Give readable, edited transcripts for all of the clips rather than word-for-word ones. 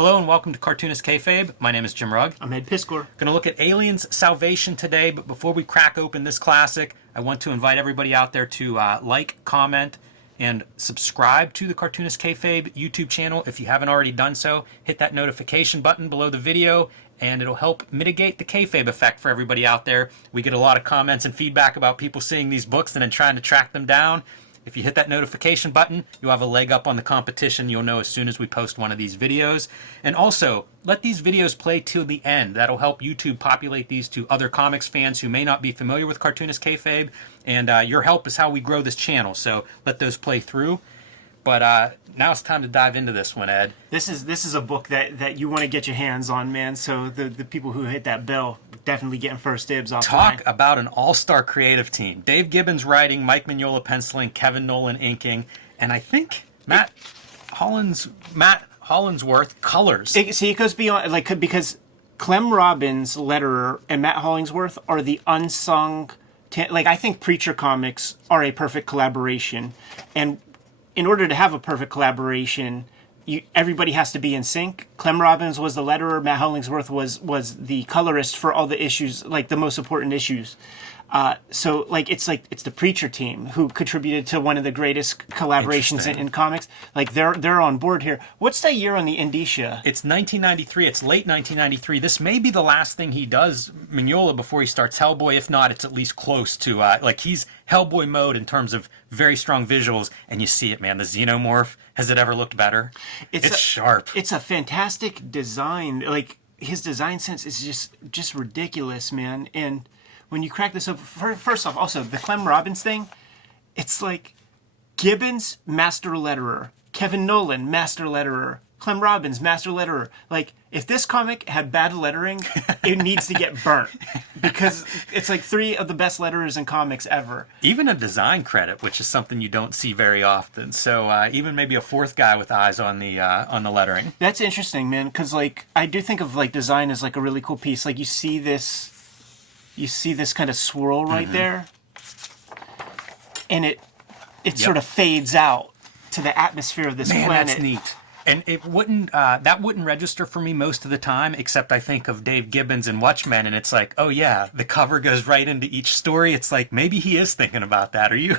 Hello and welcome to Cartoonist Kayfabe. My name is Jim Rugg. I'm Ed Piscor. Going to look at Aliens Salvation today, but before we crack open this classic, I want to invite everybody out there to like, comment, and subscribe to the Cartoonist Kayfabe YouTube channel. If you haven't already done so, hit that notification button below the video, and it'll help mitigate the kayfabe effect for everybody out there. We get a lot of comments and feedback about people seeing these books and then trying to track them down. If you hit that notification button, you'll have a leg up on the competition. You'll know as soon as we post one of these videos. And also, let these videos play till the end. That'll help YouTube populate these to other comics fans who may not be familiar with Cartoonist Kayfabe. And your help is how we grow this channel, so let those play through. But now it's time to dive into this one, Ed. This is a book that you want to get your hands on, man. So the people who hit that bell definitely getting first dibs off. Talk about an all-star creative team. Dave Gibbons writing, Mike Mignola penciling, Kevin Nowlan inking, and I think Matt Hollignsworth colors. It goes beyond, like, because Clem Robbins, letterer, and Matt Hollingsworth are the unsung. I think Preacher Comics are a perfect collaboration, and in order to have a perfect collaboration, everybody has to be in sync. Clem Robbins was the letterer. Matt Hollingsworth was the colorist for all the issues, like the most important issues. So it's the Preacher team who contributed to one of the greatest collaborations in comics. Like they're on board here. What's the year on the Indicia? It's 1993. It's late 1993. This may be the last thing he does, Mignola, before he starts Hellboy. If not, it's at least close to he's Hellboy mode in terms of very strong visuals. And you see it, man. The Xenomorph. Has it ever looked better? It's sharp. It's a fantastic design. Like his design sense is just ridiculous, man. And when you crack this up, first off, also the Clem Robbins thing, it's like Gibbons, master letterer, Kevin Nowlan, master letterer, Clem Robbins, master letterer. Like, if this comic had bad lettering, it needs to get burnt because it's like three of the best letterers in comics ever. Even a design credit, which is something you don't see very often. So even maybe a fourth guy with eyes on the lettering. That's interesting, man, because like I do think of like design as like a really cool piece. Like you see this kind of swirl right there, and it sort of fades out to the atmosphere of this planet. That's neat. And it wouldn't that wouldn't register for me most of the time, except I think of Dave Gibbons and Watchmen, and it's like, oh yeah, the cover goes right into each story. It's like maybe he is thinking about that. Are you,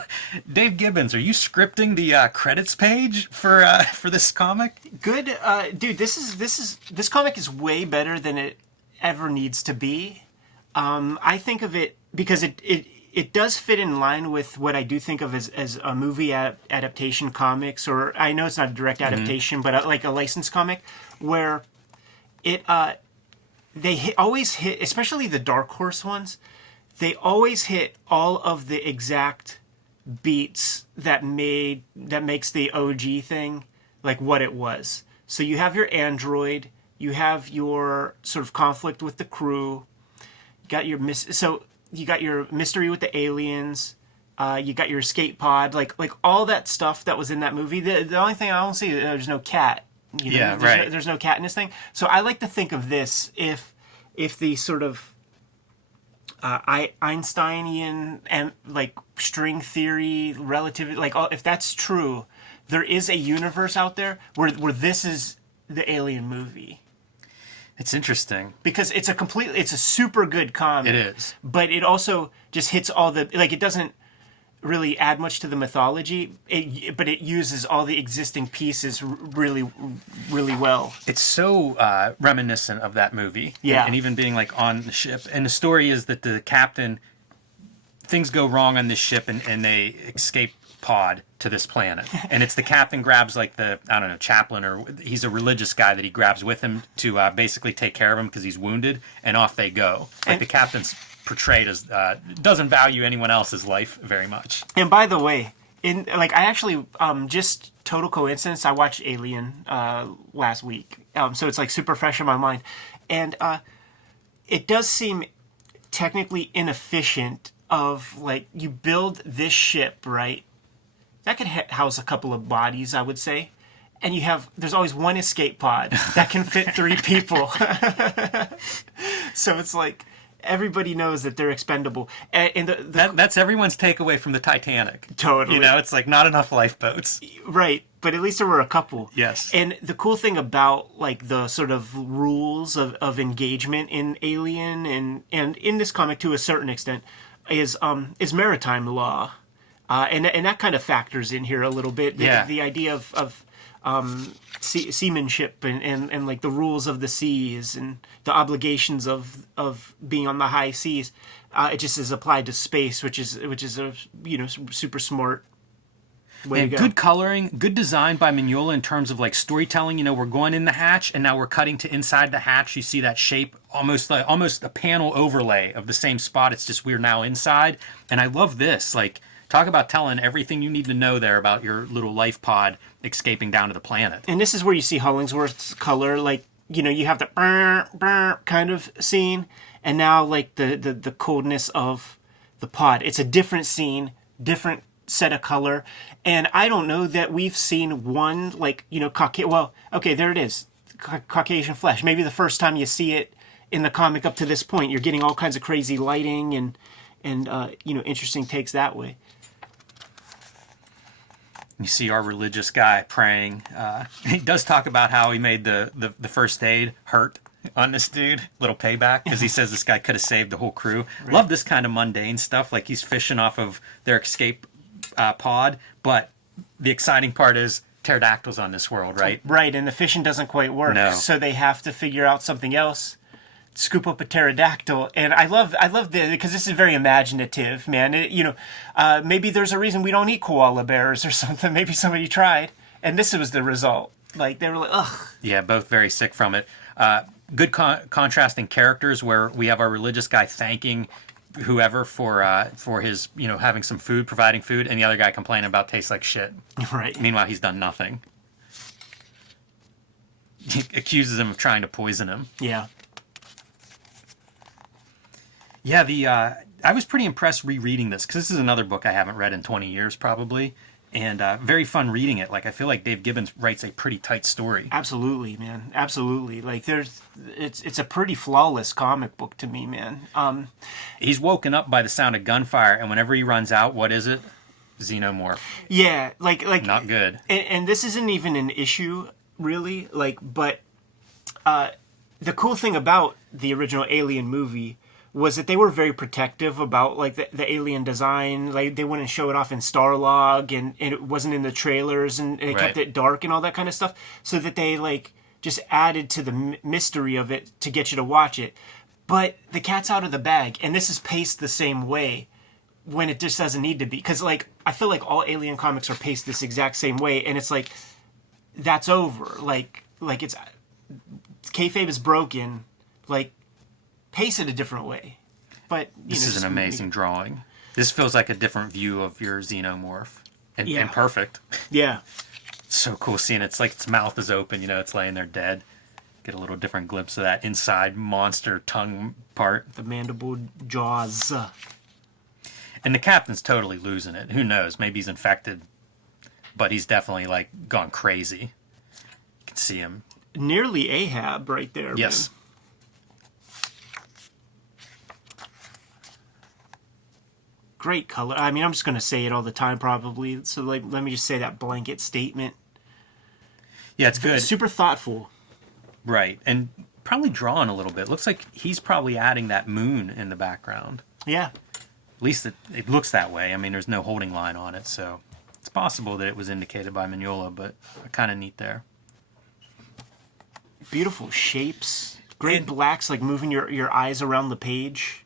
Dave Gibbons? Are you scripting the credits page for this comic? Good, dude. This comic is way better than it ever needs to be. I think of it because it does fit in line with what I do think of as a movie adaptation comics, or I know it's not a direct adaptation, but like a licensed comic, where always hit, especially the Dark Horse ones, they always hit all of the exact beats that makes the OG thing like what it was. So you have your android, you have your sort of conflict with the crew. You got your mystery with the aliens. You got your escape pod, like all that stuff that was in that movie. The only thing I don't see, there's no cat. There's no cat in this thing. So I like to think of this if the sort of Einsteinian and like string theory, relativity, like if that's true, there is a universe out there where this is the Alien movie. It's interesting because it's a super good comic. It is, but it also just hits all the it doesn't really add much to the mythology. But it uses all the existing pieces really, really well. It's so reminiscent of that movie. Yeah, and even being like on the ship. And the story is that the captain, things go wrong on this ship, and they escape pod to this planet, and it's the captain grabs like the chaplain, or he's a religious guy that he grabs with him to basically take care of him because he's wounded, and off they go. Like the captain's portrayed as doesn't value anyone else's life very much. And by the way, I actually just total coincidence, I watched Alien last week, so it's like super fresh in my mind, and it does seem technically inefficient of like you build this ship, right? That could house a couple of bodies, I would say. And there's always one escape pod that can fit 3 people. So it's like, everybody knows that they're expendable. And that's everyone's takeaway from the Titanic. Totally. It's like not enough lifeboats. Right. but at least there were a couple. Yes. And the cool thing about like the sort of rules of engagement in Alien and in this comic to a certain extent is maritime law, and that kind of factors in here a little bit. The idea of seamanship and like the rules of the seas and the obligations of being on the high seas. It just is applied to space, which is a super smart way to go. Good coloring, good design by Mignola in terms of like storytelling. We're going in the hatch and now we're cutting to inside the hatch. You see that shape, almost a panel overlay of the same spot. It's just we're now inside, and I love this. Like, talk about telling everything you need to know there about your little life pod escaping down to the planet. And this is where you see Hollingsworth's color, like you have the brr kind of scene. And now, like, the coldness of the pod. It's a different scene, different set of color. And I don't know that we've seen one, like, well, okay, there it is. Caucasian flesh. Maybe the first time you see it in the comic up to this point. You're getting all kinds of crazy lighting and interesting takes that way. You see our religious guy praying. He does talk about how he made the first aid hurt on this dude. Little payback, because he says this guy could have saved the whole crew. Right. Love this kind of mundane stuff, like he's fishing off of their escape pod, but the exciting part is pterodactyls on this world, right? Right, and the fishing doesn't quite work, no. So they have to figure out something else. Scoop up a pterodactyl, and I love this because this is very imaginative, man. Maybe there's a reason we don't eat koala bears or something. Maybe somebody tried, and this was the result. Like, they were like, ugh. Yeah, both very sick from it. Good contrasting characters where we have our religious guy thanking whoever for his having some food, providing food, and the other guy complaining about tastes like shit. Right. Meanwhile, he's done nothing. He accuses him of trying to poison him. Yeah. Yeah, I was pretty impressed rereading this, because this is another book I haven't read in 20 years probably, and very fun reading it. Like, I feel like Dave Gibbons writes a pretty tight story. Absolutely, man. Absolutely. Like, it's a pretty flawless comic book to me, man. He's woken up by the sound of gunfire, and whenever he runs out, what is it? Xenomorph. Yeah, like not good. And this isn't even an issue, really. Like, but the cool thing about the original Alien movie was that they were very protective about like the alien design. Like, they wouldn't show it off in Starlog, and it wasn't in the trailers, and they kept it dark and all that kind of stuff, so that they like just added to the mystery of it to get you to watch it. But the cat's out of the bag, and this is paced the same way when it just doesn't need to be. Because like, I feel like all Alien comics are paced this exact same way, and it's like, that's over. Like it's kayfabe is broken. Like, pace it a different way. But this is an amazing drawing. This feels like a different view of your Xenomorph, and perfect. Yeah. So cool seeing it's like its mouth is open, it's laying there dead. Get a little different glimpse of that inside monster tongue part. The mandible jaws. And the captain's totally losing it. Who knows? Maybe he's infected, but he's definitely like gone crazy. You can see him. Nearly Ahab right there. Yes. Man. Great color. I mean, I'm just going to say it all the time probably. So like, let me just say that blanket statement. Yeah, it's good. Super thoughtful. Right. And probably drawn a little bit. Looks like he's probably adding that moon in the background. Yeah. At least it looks that way. I mean, there's no holding line on it, so it's possible that it was indicated by Mignola, but kind of neat there. Beautiful shapes. Great blacks, like moving your eyes around the page.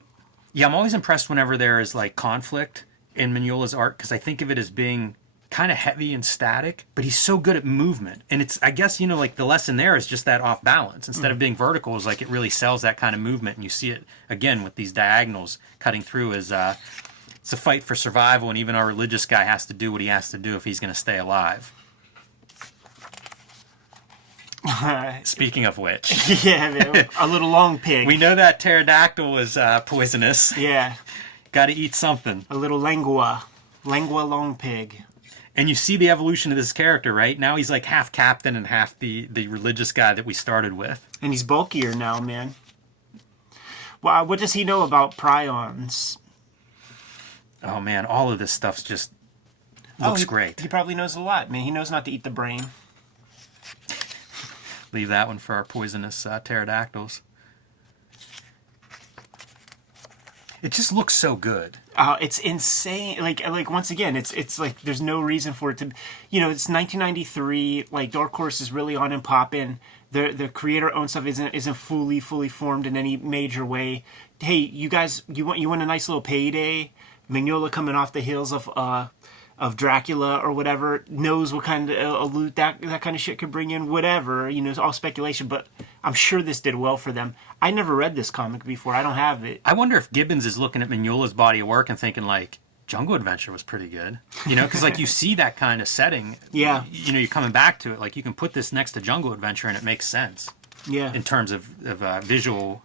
Yeah, I'm always impressed whenever there is like conflict in Mignola's art, because I think of it as being kind of heavy and static, but he's so good at movement. And it's, I guess, like the lesson there is just that off balance. Instead of being vertical, is like it really sells that kind of movement. And you see it again with these diagonals cutting through as it's a fight for survival, and even our religious guy has to do what he has to do if he's going to stay alive. Speaking of which. Yeah, man, a little long pig. We know that pterodactyl is poisonous. Yeah. Got to eat something. A little lengua long pig. And you see the evolution of this character, right? Now he's like half captain and half the religious guy that we started with. And he's bulkier now, man. Wow, what does he know about prions? Oh man, all of this stuff's just Looks great. He probably knows a lot, man. He knows not to eat the brain. Leave that one for our poisonous pterodactyls. It just looks so good. It's insane. Like once again, it's like there's no reason for it to. It's 1993. Like Dark Horse is really on and popping. The creator owned stuff isn't fully formed in any major way. Hey, you guys, you want a nice little payday? Mignola coming off the heels of Dracula or whatever, knows what kind of loot that kind of shit could bring in, whatever, it's all speculation, but I'm sure this did well for them. I never read this comic before. I don't have it. I wonder if Gibbons is looking at Mignola's body of work and thinking, like, Jungle Adventure was pretty good. Because, like, you see that kind of setting. Yeah. You're coming back to it. Like, you can put this next to Jungle Adventure and it makes sense. Yeah. In terms of visual,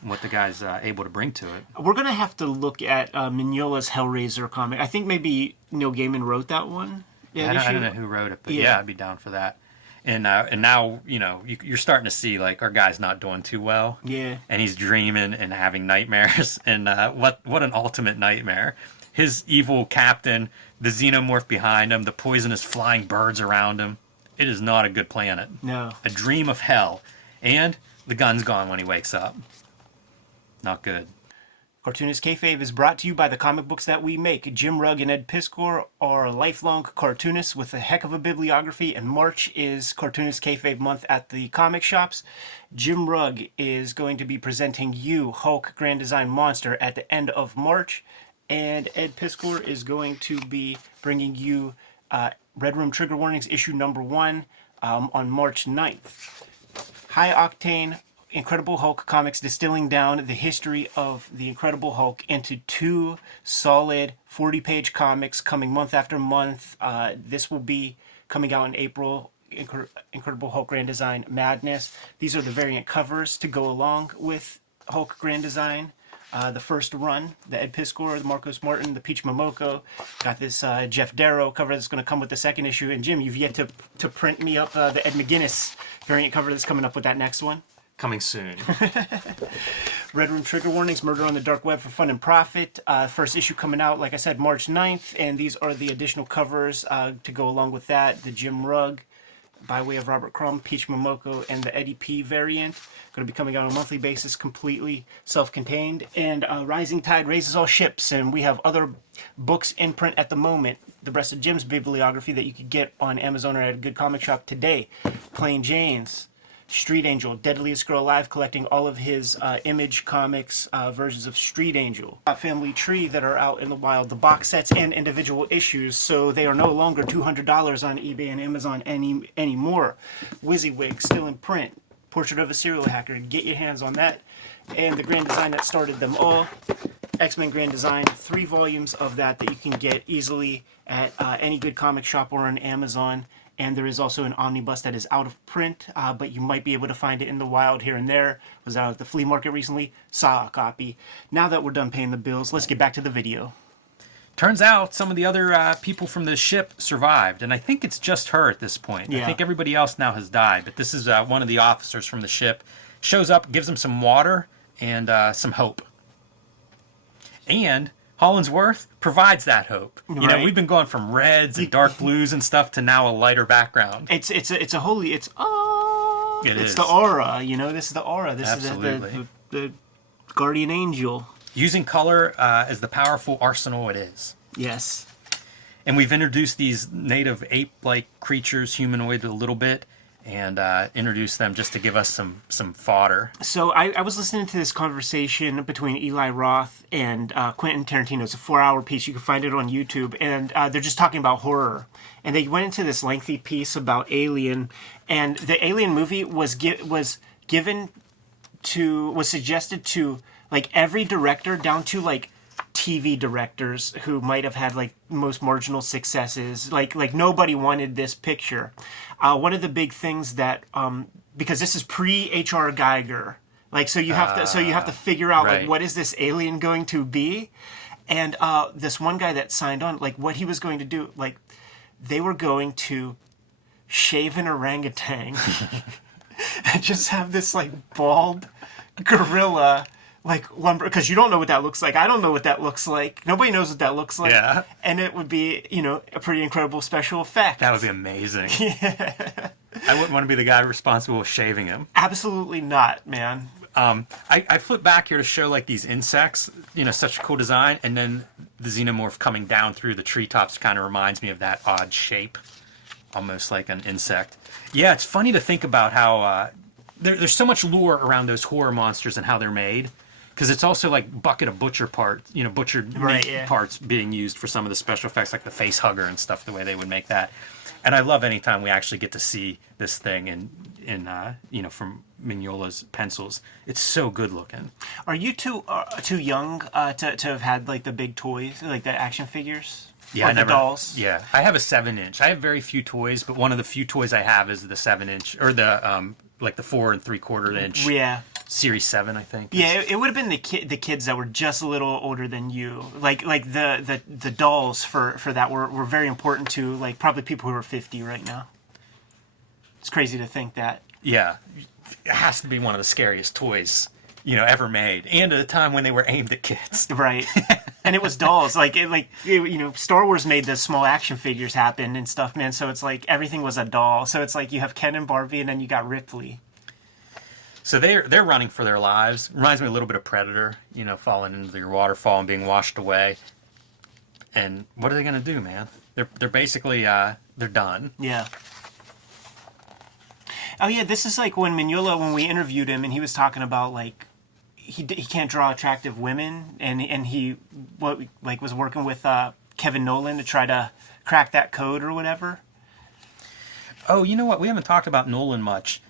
what the guy's able to bring to it. We're going to have to look at Mignola's Hellraiser comic. I think maybe Neil Gaiman wrote that one. Yeah, I don't know who wrote it, but yeah, I'd be down for that. And now, you're starting to see, like, our guy's not doing too well. Yeah. And he's dreaming and having nightmares. And what an ultimate nightmare. His evil captain, the Xenomorph behind him, the poisonous flying birds around him. It is not a good planet. No. A dream of hell. And the gun's gone when he wakes up. Not good. Cartoonist Kayfabe is brought to you by the comic books that we make. Jim Rugg and Ed Piskor are lifelong cartoonists with a heck of a bibliography, and March is Cartoonist Kayfabe month at the comic shops. Jim Rugg is going to be presenting you Hulk Grand Design Monster at the end of March, and Ed Piskor is going to be bringing you Red Room Trigger Warnings issue number 1 on March 9th. High Octane Incredible Hulk comics distilling down the history of the Incredible Hulk into 2 solid 40-page comics coming month after month. This will be coming out in April. Incredible Hulk Grand Design Madness. These are the variant covers to go along with Hulk Grand Design. The first run, the Ed Piskor, the Marcos Martin, the Peach Momoko. Got this Jeff Darrow cover that's going to come with the second issue. And Jim, you've yet to print me up the Ed McGuinness variant cover that's coming up with that next one. Coming soon. Red Room Trigger Warnings, Murder on the Dark Web for Fun and Profit. First issue coming out, like I said, March 9th. And these are the additional covers to go along with that. The Jim Rugg, by way of Robert Crumb, Peach Momoko, and the Eddie P variant. Going to be coming out on a monthly basis, completely self-contained. And Rising Tide raises all ships. And we have other books in print at the moment. The rest of Jim's bibliography that you could get on Amazon or at a good comic shop today. Plain Jane's Street Angel, Deadliest Girl Alive, collecting all of his Image Comics versions of Street Angel. Family Tree that are out in the wild, the box sets and individual issues, so they are no longer $200 on eBay and Amazon anymore. WYSIWYG, still in print. Portrait of a Serial Hacker, get your hands on that. And the Grand Design that started them all, X-Men Grand Design, 3 volumes of that you can get easily at any good comic shop or on Amazon. And there is also an omnibus that is out of print, but you might be able to find it in the wild here and there. Was out at the flea market recently, saw a copy. Now that we're done paying the bills, let's get back to the video. Turns out some of the other people from the ship survived, and I think it's just her at this point. Yeah. I think everybody else now has died, but this is one of the officers from the ship. Shows up, gives them some water and some hope. And Hollignsworth provides that hope. Right. You know, we've been going from reds and dark blues and stuff to now a lighter background. It's the aura, this is the aura. This Absolutely. is the guardian angel. Using color as the powerful arsenal it is. Yes. And we've introduced these native ape-like creatures, humanoid a little bit, and introduced them just to give us some fodder. So I was listening to this conversation between Eli Roth and Quentin Tarantino. It's a 4-hour piece. You can find it on YouTube. And they're just talking about horror. And they went into this lengthy piece about Alien. And the Alien movie was suggested to, like, every director down to, like, TV directors who might have had, like, most marginal successes. Like nobody wanted this picture. One of the big things that because this is pre-H.R. Geiger, like, so you have to figure out, right, like, what is this alien going to be? And this one guy that signed on, like, what he was going to do, like, they were going to shave an orangutan and just have this, like, bald gorilla like lumber, because you don't know what that looks like. I don't know what that looks like. Nobody knows what that looks like. Yeah. And it would be, a pretty incredible special effect. That would be amazing. Yeah. I wouldn't want to be the guy responsible for shaving him. Absolutely not, man. I flip back here to show like these insects, such a cool design, and then the xenomorph coming down through the treetops kind of reminds me of that odd shape, almost like an insect. Yeah, it's funny to think about how there's so much lore around those horror monsters and how they're made, because it's also like bucket of butchered meat parts being used for some of the special effects, like the face hugger and stuff, the way they would make that. And I love anytime we actually get to see this thing in from Mignola's pencils. It's so good looking. Are you too young to have had like the big toys, like the action figures? Yeah, the dolls. Yeah, I have a 7-inch. I have very few toys, but one of the few toys I have is the 7-inch, or the like the 4 3/4 inch. Yeah. Series 7, I think. Yeah, it would have been the kids that were just a little older than you. Like the dolls for that were very important to like probably people who are 50 right now. It's crazy to think that. Yeah, it has to be one of the scariest toys ever made, and at a time when they were aimed at kids. Right. And it was dolls. Star Wars made the small action figures happen and stuff, man. So it's like everything was a doll. So it's like you have Ken and Barbie, and then you got Ripley. So they're running for their lives. Reminds me a little bit of Predator, falling into your waterfall and being washed away. And what are they going to do, man? They're basically they're done. Yeah. Oh yeah, this is like when Mignola, when we interviewed him, and he was talking about like he can't draw attractive women, and he was working with Kevin Nowlan to try to crack that code or whatever. Oh, you know what? We haven't talked about Nowlan much.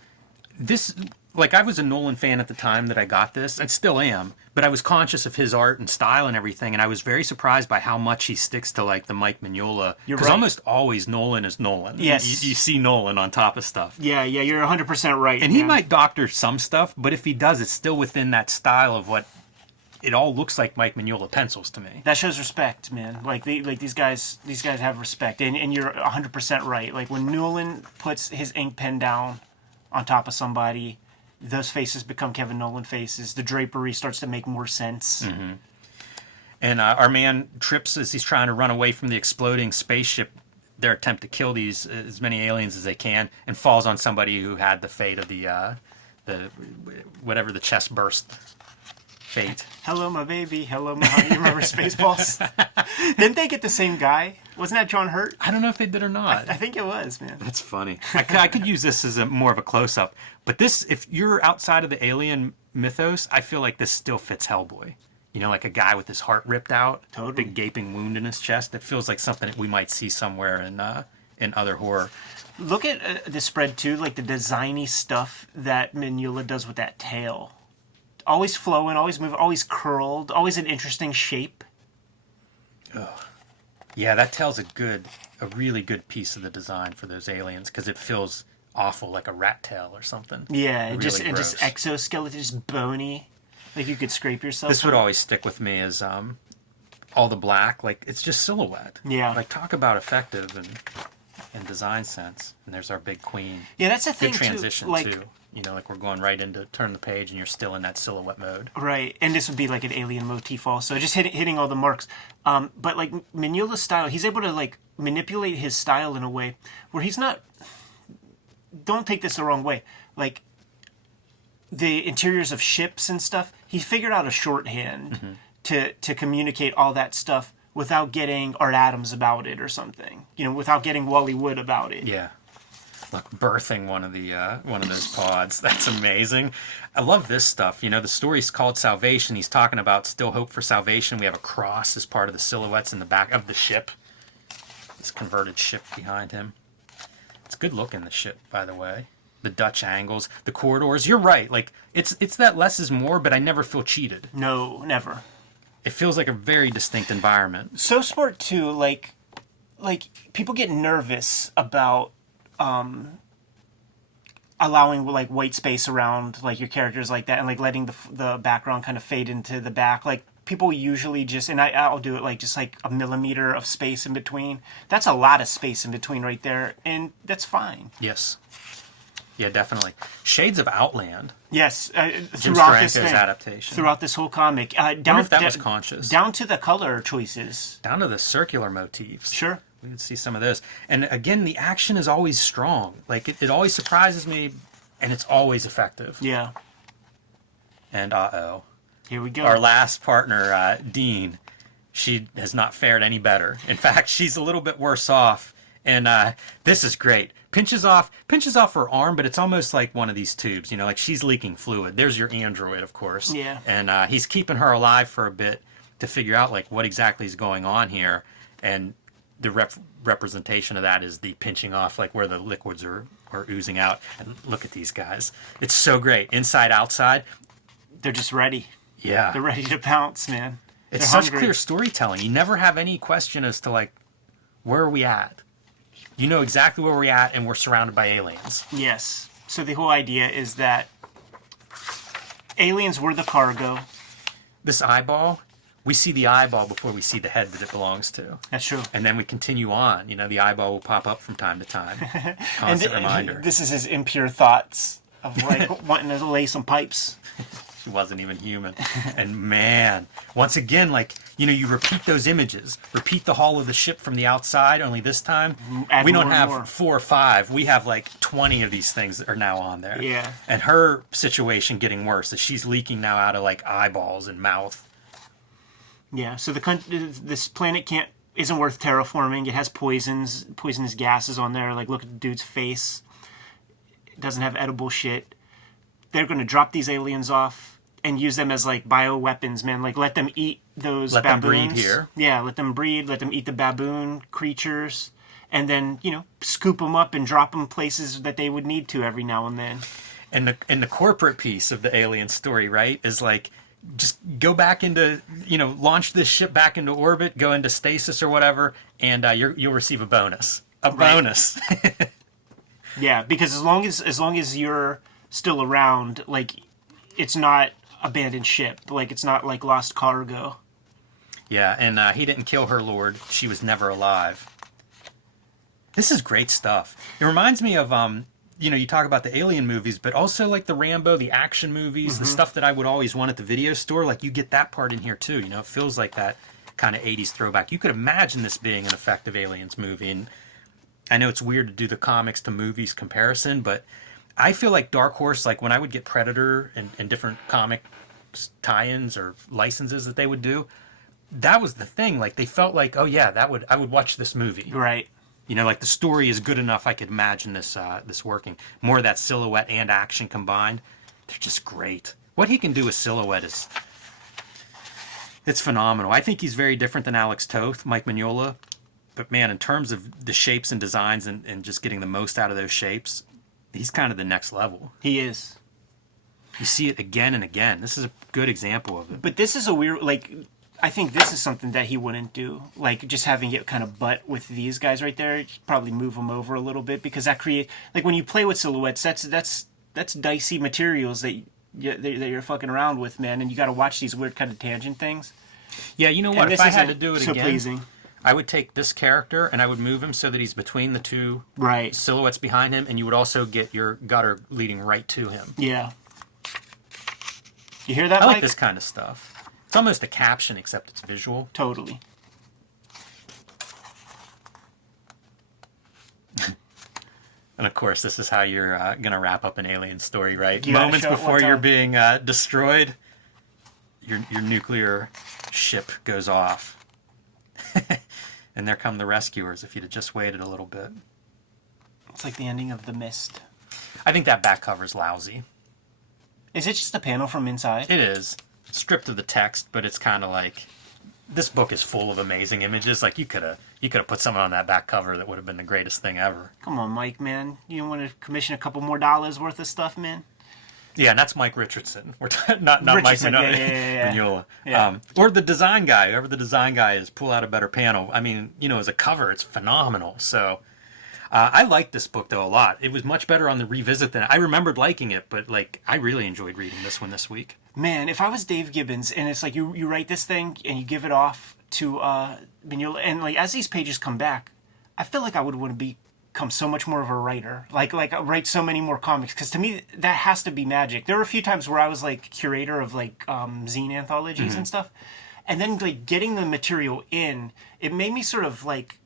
I was a Nowlan fan at the time that I got this, and still am, but I was conscious of his art and style and everything, and I was very surprised by how much he sticks to like the Mike Mignola. Because almost always Nowlan is Nowlan. Yes. You see Nowlan on top of stuff. Yeah, you're 100% right. And he might doctor some stuff, but if he does, it's still within that style of what it all looks like Mike Mignola pencils to me. That shows respect, man. These guys have respect, and you're 100% right. Like when Nowlan puts his ink pen down on top of somebody, those faces become Kevin Nowlan faces. The drapery starts to make more sense. Mm-hmm. And our man trips as he's trying to run away from the exploding spaceship, their attempt to kill as many aliens as they can, and falls on somebody who had the fate of the chest burst fate. Hello, my baby. Hello, my honey. You remember Spaceballs? Didn't they get the same guy? Wasn't that John Hurt? I don't know if they did or not. I think it was, man. That's funny. I could use this as more of a close-up. But this, if you're outside of the alien mythos, I feel like this still fits Hellboy. Like a guy with his heart ripped out, totally. Big gaping wound in his chest. It feels like something that we might see somewhere in other horror. Look at the spread, too, like the designy stuff that Mignola does with that tail. Always flowing, always moving, always curled, always an interesting shape. Oh. Yeah, that tells a really good piece of the design for those aliens, because it feels awful, like a rat tail or something. Yeah, really just exoskeleton, just bony, like you could scrape yourself. This would always stick with me as all the black, like it's just silhouette. Yeah, like talk about effective and design sense. And there's our big queen. Yeah, that's the thing good transition too. too. Like we're going right into turn the page, and you're still in that silhouette mode. Right, and this would be like an alien motif also, just hitting all the marks. But like Mignola's style, he's able to like manipulate his style in a way where he's not. Don't take this the wrong way. Like the interiors of ships and stuff, he figured out a shorthand to communicate all that stuff without getting Art Adams about it or something. Without getting Wally Wood about it. Yeah. Like birthing one of those pods. That's amazing. I love this stuff. The story's called Salvation. He's talking about still hope for salvation. We have a cross as part of the silhouettes in the back of the ship. This converted ship behind him. It's good looking, the ship, by the way. The Dutch angles, the corridors. You're right. Like it's that less is more, but I never feel cheated. No, never. It feels like a very distinct environment. So smart too. Like people get nervous about allowing like white space around like your characters like that, and like letting the background kind of fade into the back. Like people usually just, and I'll do it like just like a millimeter of space in between. That's a lot of space in between right there, and that's fine. Yes. Yeah, definitely. Shades of Outland. Yes, Jim throughout this Steranko's thing, adaptation. throughout this whole comic, I wonder if that was conscious. down to the color choices. Down to the circular motifs. Sure. We would see some of this. And again, the action is always strong. Like, it always surprises me, and it's always effective. Yeah. And Here we go. our last partner, Dean, she has not fared any better. In fact, she's a little bit worse off. And this is great. Pinches off her arm, but it's almost like one of these tubes, you know, like she's leaking fluid. There's your android, of course. Yeah. And he's keeping her alive for a bit to figure out, like, what exactly is going on here. And the representation of that is the pinching off, like, where the liquids are oozing out. And look at these guys. It's so great. Inside, outside. They're just ready. Yeah. They're ready to pounce, man. It's They're such hungry. clear storytelling. You never have any question as to, like, where are we at? You know exactly where we're at, and we're surrounded by aliens. Yes. So the whole idea is that aliens were the cargo. This eyeball, we see the eyeball before we see the head that it belongs to. That's true. And then we continue on. You know, the eyeball will pop up from time to time. Constant reminder. This is his impure thoughts of like wanting to lay some pipes. She wasn't even human. And man, once again, like, you know, you repeat those images. Repeat the hull of the ship from the outside, only this time, Add we don't more and have more. 4 or 5. We have like 20 of these things that are now on there. Yeah. And her situation getting worse as she's leaking now out of like eyeballs and mouth. Yeah. So this planet isn't worth terraforming. It has poisonous gases on there. Like, look at the dude's face. It doesn't have edible shit. They're going to drop these aliens off and use them as like bioweapons, man. Like, let them eat those Let them baboons. breed here. Yeah, let them breed. Let them eat the baboon creatures, and then, you know, scoop them up and drop them places that they would need to every now and then. And the corporate piece of the alien story, right, is like, just go back into, you know, launch this ship back into orbit, go into stasis or whatever, and you'll receive a bonus. Bonus. Yeah, because as long as you're still around, like, it's not abandoned ship. Like, it's not like lost cargo. Yeah, and he didn't kill her lord. She was never alive. This is great stuff. It reminds me of, you know, you talk about the Alien movies, but also like the Rambo, the action movies, the stuff that I would always want at the video store. Like, you get that part in here too. You know, it feels like that kind of 80s throwback. You could imagine this being an effective Aliens movie. And I know it's weird to do the comics to movies comparison, but I feel like Dark Horse, like when I would get Predator and different comic tie-ins or licenses that they would do, that was the thing. Like, they felt like, oh yeah, I would watch this movie. Right. You know, like, the story is good enough. I could imagine this working. More of that silhouette and action combined. They're just great. What he can do with silhouette it's phenomenal. I think he's very different than Alex Toth, Mike Mignola. But man, in terms of the shapes and designs and just getting the most out of those shapes, he's kind of the next level. He is. You see it again and again. This is a good example of it. But this is a weird, like, I think this is something that he wouldn't do. Like, just having it kind of butt with these guys right there, he'd probably move them over a little bit, because that create, like, when you play with silhouettes, that's dicey materials that you're fucking around with, man, and you got to watch these weird kind of tangent things. Yeah, you know what? And If this I had to isn't do it so again, pleasing. I would take this character and I would move him so that he's between the two Right. silhouettes behind him, and you would also get your gutter leading right to him. Yeah. You hear that, I like Mike? this kind of stuff. It's almost a caption, except it's visual. Totally. And of course, this is how you're going to wrap up an alien story, right? You gotta Moments show it before one you're time. being destroyed, your nuclear ship goes off. And there come the rescuers, if you'd have just waited a little bit. It's like the ending of The Mist. I think that back cover's lousy. Is it just a panel from inside? It is. Stripped of the text, but it's kind of like, this book is full of amazing images. Like, you could have put something on that back cover that would have been the greatest thing ever. Come on, Mike, man. You don't want to commission a couple more dollars worth of stuff, man? Yeah, and that's Mike Richardson. We're not Mike Richardson, Mignola. yeah. Mignola. Yeah. Or the design guy, whoever the design guy is, pull out a better panel. I mean, you know, as a cover, it's phenomenal. So I liked this book, though, a lot. It was much better on the revisit than I remembered liking it, but, like, I really enjoyed reading this one this week. Man, if I was Dave Gibbons, and it's like you write this thing and you give it off to Mignola, and like as these pages come back, I feel like I would want to be become so much more of a writer, like write so many more comics. Because to me, that has to be magic. There were a few times where I was like curator of like zine anthologies and stuff, and then like getting the material in, it made me sort of like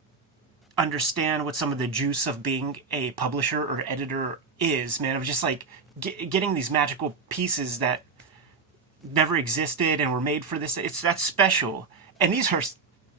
understand what some of the juice of being a publisher or editor is, man, of just like getting these magical pieces that never existed and were made for this. That's special. And these are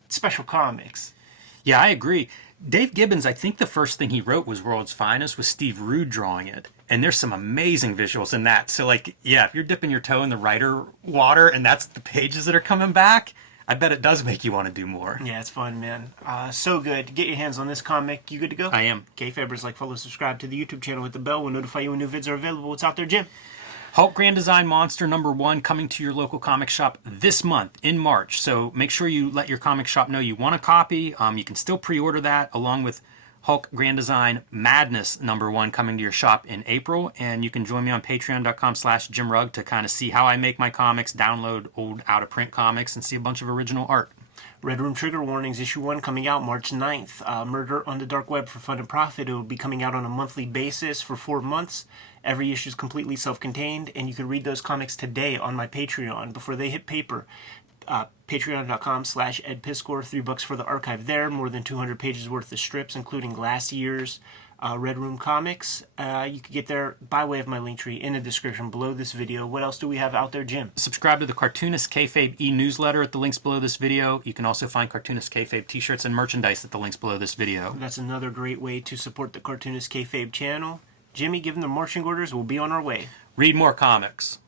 special comics. Yeah, I agree. Dave Gibbons, I think the first thing he wrote was World's Finest, with Steve Rude drawing it. And there's some amazing visuals in that. So like, yeah, if you're dipping your toe in the writer water and that's the pages that are coming back, I bet it does make you want to do more. Yeah, it's fun, man. So good. Get your hands on this comic. You good to go? I am. Kayfabers, like, follow, subscribe to the YouTube channel, hit the bell. We'll notify you when new vids are available. It's out there, Jim. Hulk Grand Design Monster #1 coming to your local comic shop this month in March. So make sure you let your comic shop know you want a copy. You can still pre-order that along with Hulk Grand Design Madness #1 coming to your shop in April. And you can join me on patreon.com/JimRugg to kind of see how I make my comics, download old out-of-print comics, and see a bunch of original art. Red Room Trigger Warnings, issue 1 coming out March 9th. Murder on the Dark Web for Fun and Profit. It will be coming out on a monthly basis for 4 months. Every issue is completely self-contained, and you can read those comics today on my Patreon before they hit paper. Patreon.com/EdPiscor, $3 for the archive there. More than 200 pages worth of strips, including last year's Red Room comics. You can get there by way of my link tree in the description below this video. What else do we have out there, Jim? Subscribe to the Cartoonist Kayfabe e-newsletter at the links below this video. You can also find Cartoonist Kayfabe t-shirts and merchandise at the links below this video. That's another great way to support the Cartoonist Kayfabe channel. Jimmy, give them the marching orders. We'll be on our way. Read more comics.